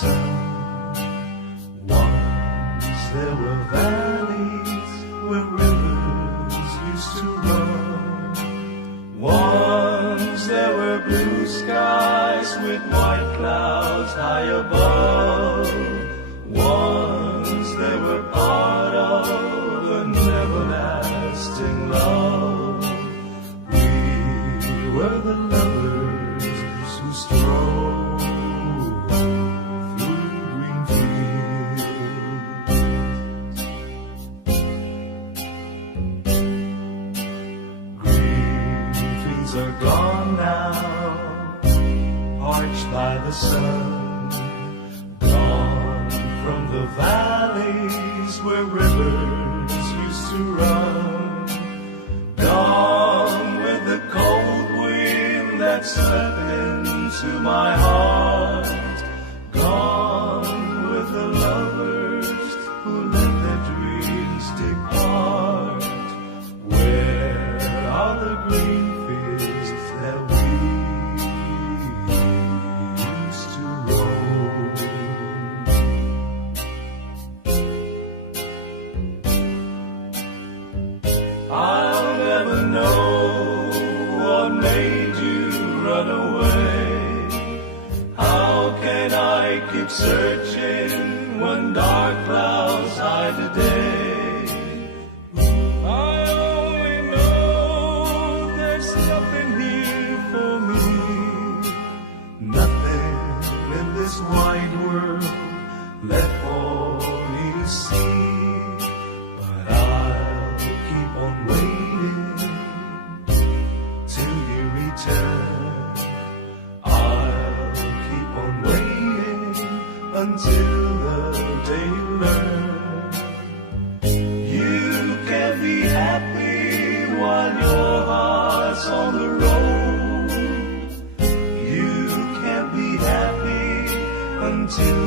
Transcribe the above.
sun. Once there were valleys where rivers used to run. Once there were blue skies with white clouds high above. Once they were part of an everlasting love. We were the lovers who strolled through green fields. Green fields are gone now, parched by the sun. Gone from the valleys where rivers used to run. Gone with the cold wind that swept into my heart. Gone with the lovers who let their dreams depart. Where are the green fields that we used to roam? I'll never know what made you run away. How can I keep searching when dark clouds hide the day? I only know there's nothing here for me. Nothing in this wide world left for me to see. But I'll keep on waiting till you return. I'll keep on waiting until the day you learn. You can be happy while your heart's on the road. You can be happy until